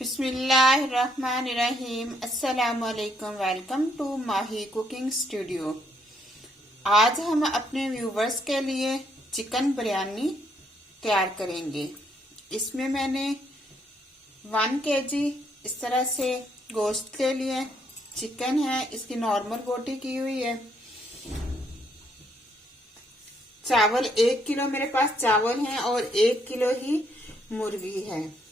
बिस्मिल्लाहिर्रहमानिर्रहीम। अस्सलामुअलैकुम। Welcome to Mahi cooking studio. आज हम अपने व्यूवर्स के लिए चिकन बिरयानी तैयार करेंगे। इसमें मैंने 1 kg इस तरह से गोश्त ले लिए। चिकन है, इसकी नॉर्मल बोटी की हुई है। चावल 1 किलो मेरे पास चावल हैं और 1 किलो ही मुर्गी है।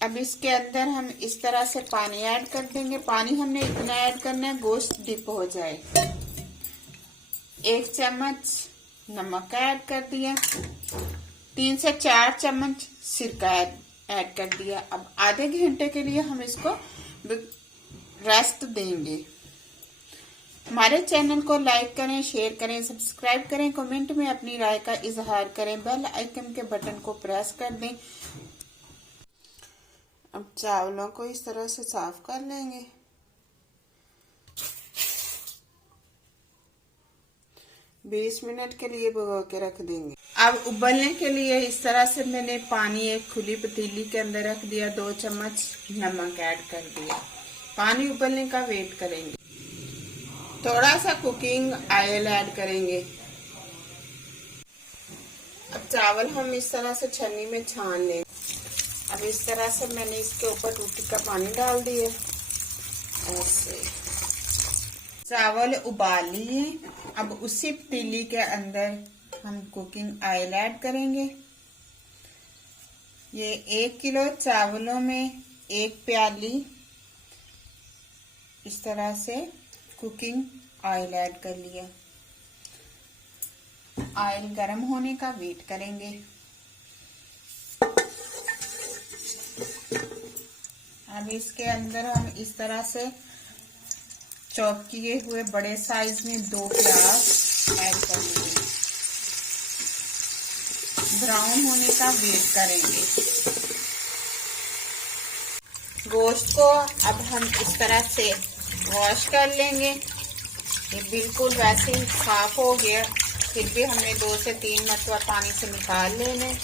अब इसके अंदर हम इस तरह से पानी ऐड कर देंगे। पानी हमने इतना ऐड करना है गोश्त डिप हो जाए। 1 चम्मच नमक ऐड कर दिया। 3 से 4 चम्मच सिरका ऐड कर दिया। अब आधे घंटे के लिए हम इसको रेस्ट देंगे। हमारे चैनल को लाइक करें, शेयर करें, सब्सक्राइब करें, कमेंट में अपनी राय का इजहार करें, बेल आइकन के बटन को प्रेस कर दें। अब चावलों को इस तरह से साफ कर लेंगे। बीस मिनट के लिए भिगो के रख देंगे। अब उबलने के लिए इस तरह से मैंने पानी एक खुली पतीली के अंदर रख दिया। 2 चम्मच नमक ऐड कर दिया। पानी उबलने का वेट करेंगे। थोड़ा सा कुकिंग ऑयल ऐड करेंगे। अब चावल हम इस तरह से छन्नी में छान लेंगे। अब इस तरह से मैंने इसके ऊपर रोटी का पानी डाल दिया। ऐसे चावल उबाल लिए। अब उसी पतीली के अंदर हम कुकिंग ऑयल ऐड करेंगे। ये 1 किलो चावलों में 1 प्याली इस तरह से कुकिंग ऑयल ऐड कर लिया। ऑयल गर्म होने का वेट करेंगे। अब इसके अंदर हम इस तरह से चॉप किए हुए बड़े साइज में 2 प्याज ऐड करेंगे। ब्राउन होने का वेट करेंगे। गोश्त को अब हम इस तरह से वॉश कर लेंगे। ये बिल्कुल वैसे ही साफ हो गया, फिर भी हमने 2 से 3 मरतबा पानी से निकाल लेने।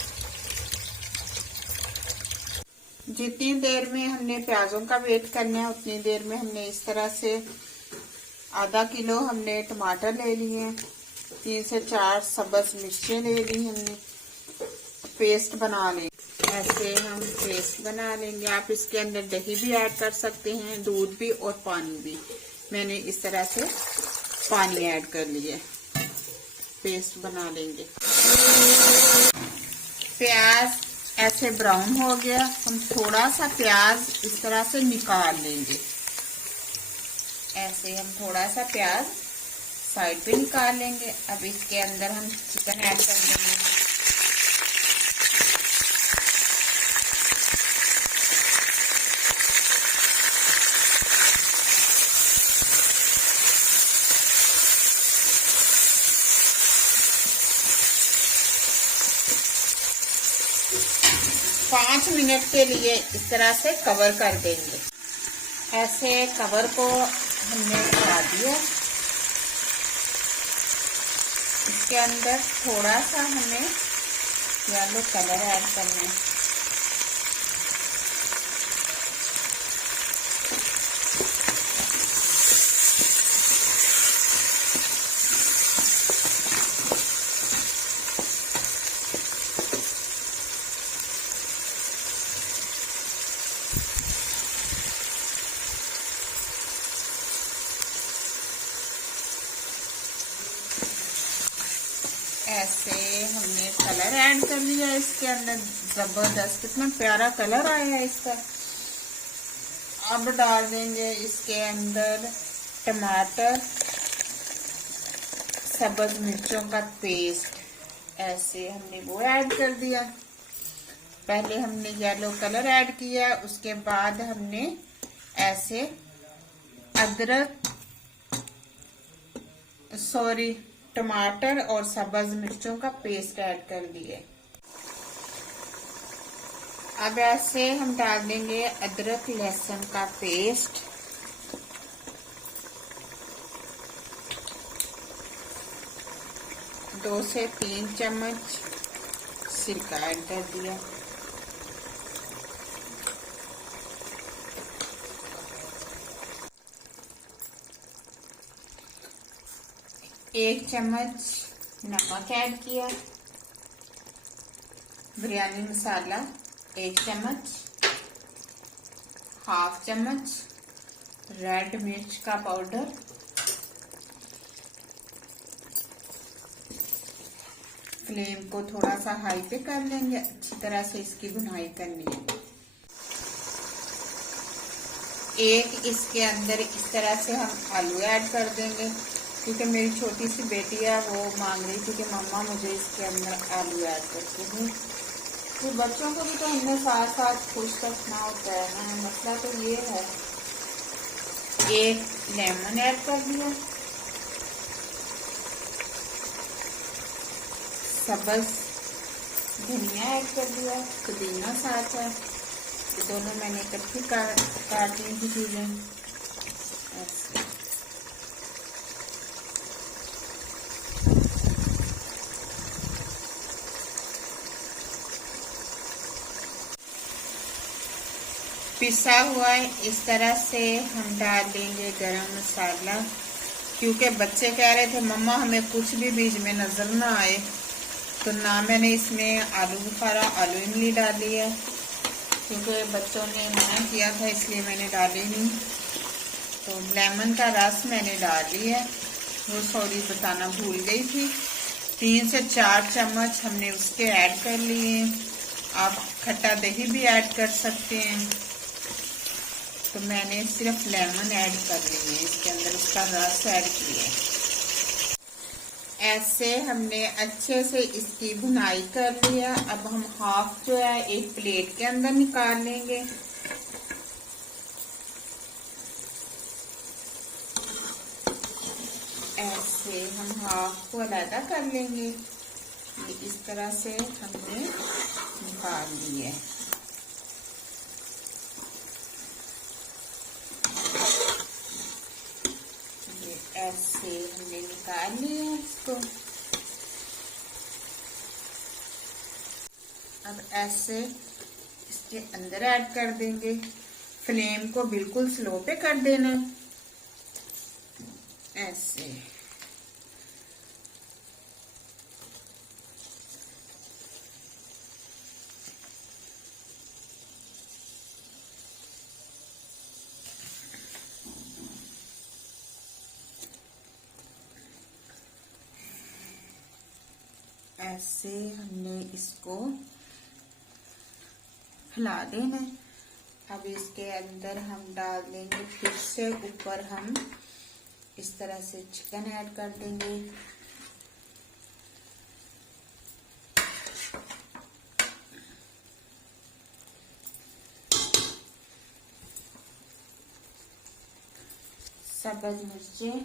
जितनी देर में हमने प्याजों का वेट करना है उतनी देर में हमने इस तरह से आधा किलो हमने टमाटर ले लिए। 3 से 4 सब्ज मिर्चें ले ली हमने। पेस्ट बना लें। ऐसे हम पेस्ट बना लेंगे। आप इसके अंदर दही भी ऐड कर सकते हैं, दूध भी और पानी भी। मैंने इस तरह से पानी ऐड कर लिया। पेस्ट बना लेंगे। प्याज ऐसे ब्राउन हो गया। हम थोड़ा सा प्याज इस तरह से निकाल लेंगे। ऐसे हम थोड़ा सा प्याज साइड पे निकाल लेंगे। अब इसके अंदर हम चिकन ऐड कर देंगे। पाँच मिनट के लिए इस तरह से कवर कर देंगे। ऐसे कवर को हमने हटा दिया। इसके अंदर थोड़ा सा हमें येलो कलर ऐड करना है। ऐसे हमने कलर ऐड कर लिया इसके अंदर। जबरदस्त, कितना प्यारा कलर आया है इसका। अब डाल देंगे इसके अंदर टमाटर, सब्ज मिर्चों का पेस्ट। ऐसे हमने वो ऐड कर दिया। पहले हमने येलो कलर ऐड किया, उसके बाद हमने ऐसे टमाटर और सब्ज मिर्चों का पेस्ट ऐड कर दिए। अब ऐसे हम डाल देंगे अदरक लहसुन का पेस्ट। दो से 3 चम्मच सिरका ऐड कर दिया। 1 चम्मच नमक ऐड किया, बिरयानी मसाला 1 चम्मच, हाफ चम्मच रेड मिर्च का पाउडर, फ्लेम को थोड़ा सा हाई पे कर लेंगे। अच्छी तरह से इसकी भुनाई करनी है। एक इसके अंदर इस तरह से हम आलू ऐड कर देंगे, क्योंकि मेरी छोटी सी बेटी है, वो मांग रही थी कि मम्मा मुझे इसके अंदर आलू ऐड करके दूं। तो बच्चों को भी तो हमने साथ साथ खुश रखना होता है ना, मसला तो ये है। 1 लेमन ऐड कर दिया, सब्ज धनिया ऐड कर दिया, पुदीना साथ है, दोनों मैंने इकट्ठी काट ली थी चीजें। पिसा हुआ इस तरह से हम डाल देंगे गरम मसाला, क्योंकि बच्चे कह रहे थे मम्मा हमें कुछ भी बीच में नजर ना आए, तो ना मैंने इसमें आलू बुखारा आलू इमली डाली है, क्योंकि बच्चों ने मना किया था इसलिए मैंने डाली नहीं। तो लेमन का रस मैंने डाल ली है, वो सॉरी बताना भूल गई थी। 3 से 4 चम्मच हमने उसके ऐड कर लिए। आप खट्टा दही भी ऐड कर सकते हैं, तो मैंने सिर्फ लेमन ऐड कर ली है, इसके अंदर उसका रस ऐड किया है। ऐसे हमने अच्छे से इसकी भुनाई कर लिया। अब हम हाफ जो है एक प्लेट के अंदर निकाल लेंगे। ऐसे हम हाफ को अलग कर लेंगे। इस तरह से हमने निकाल लिए। ऐसे हमने निकाल लिया है इसको। अब ऐसे इसके अंदर ऐड कर देंगे। फ्लेम को बिल्कुल स्लो पे कर देना। ऐसे ऐसे हमने इसको हिला देना। अब इसके अंदर हम डाल देंगे, फिर से ऊपर हम इस तरह से चिकन ऐड कर देंगे। सब्ज मिर्चें,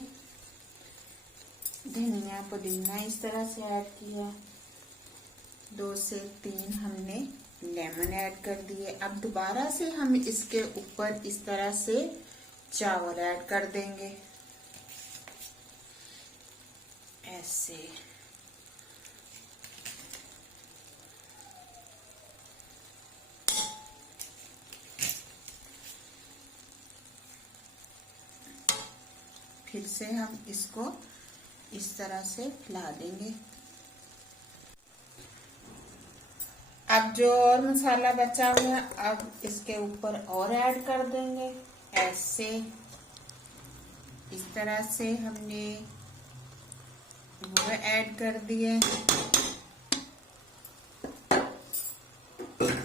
धनिया पुदीना इस तरह से ऐड किया। 2 से 3 हमने लेमन ऐड कर दिए। अब दोबारा से हम इसके ऊपर इस तरह से चावल ऐड कर देंगे। ऐसे फिर से हम इसको इस तरह से फैला देंगे। अब जो और मसाला बचा हुआ है, अब इसके ऊपर और ऐड कर देंगे। ऐसे इस तरह से हमने वो ऐड कर दिए।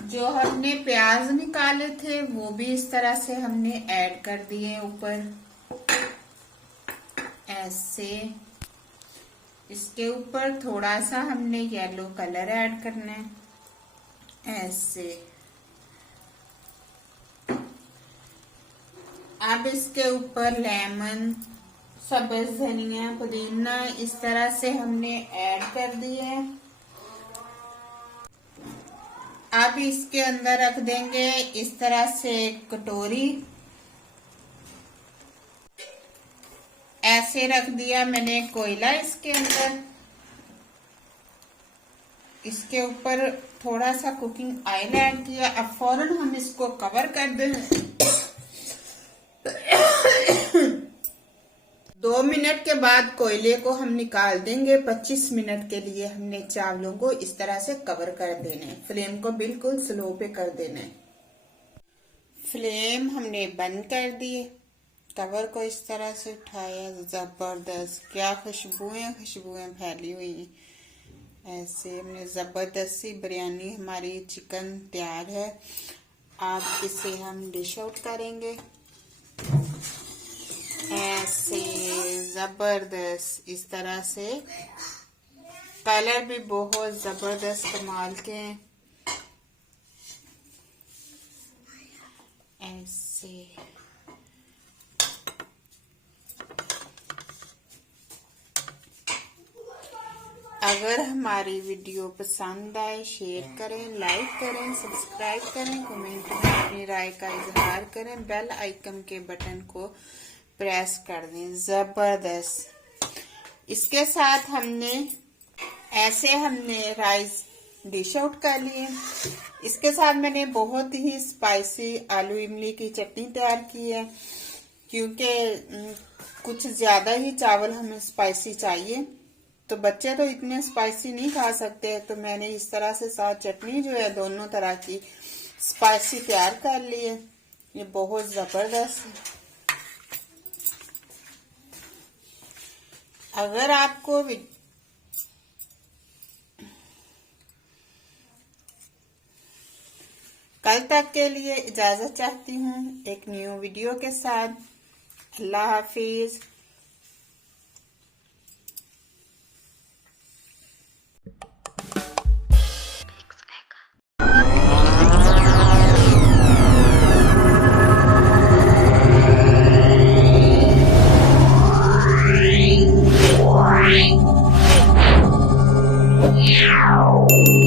जो हमने प्याज निकाले थे वो भी इस तरह से हमने ऐड कर दिए ऊपर। ऐसे इसके ऊपर थोड़ा सा हमने येलो कलर ऐड करना है। ऐसे अब इसके ऊपर लेमन, सब्ज धनिया, पुदीना इस तरह से हमने ऐड कर दिए। अब इसके अंदर रख देंगे इस तरह से कटोरी। ऐसे रख दिया मैंने कोयला इसके अंदर। इसके ऊपर थोड़ा सा कुकिंग ऑयल ऐड किया। अब फौरन हम इसको कवर कर दें। 2 मिनट के बाद कोयले को हम निकाल देंगे। 25 मिनट के लिए हमने चावलों को इस तरह से कवर कर देने, फ्लेम को बिल्कुल स्लो पे कर देने। फ्लेम हमने बंद कर दिए, कवर को इस तरह से उठाया। जबरदस्त, क्या खुशबुएं फैली हुई हैं। ऐसे हमने जबरदस्त सी बिरयानी, हमारी चिकन तैयार है। अब इसे हम डिश आउट करेंगे। ऐसे जबरदस्त, इस तरह से कलर भी बहुत जबरदस्त कमाल के हैं। ऐसे अगर हमारी वीडियो पसंद आए शेयर करें, लाइक करें, सब्सक्राइब करें, कमेंट में अपनी राय का इजहार करें, बेल आइकन के बटन को प्रेस कर दें। जबरदस्त। इसके साथ हमने राइस डिश आउट कर लिए। इसके साथ मैंने बहुत ही स्पाइसी आलू इमली की चटनी तैयार की है, क्योंकि कुछ ज्यादा ही चावल हमें स्पाइसी चाहिए, तो बच्चे तो इतने स्पाइसी नहीं खा सकते। तो मैंने इस तरह से साथ चटनी जो है दोनों तरह की स्पाइसी तैयार कर ली है। ये बहुत जबरदस्त। अगर आपको कल तक के लिए इजाजत चाहती हूँ एक न्यू वीडियो के साथ। अल्लाह हाफिज। Wow.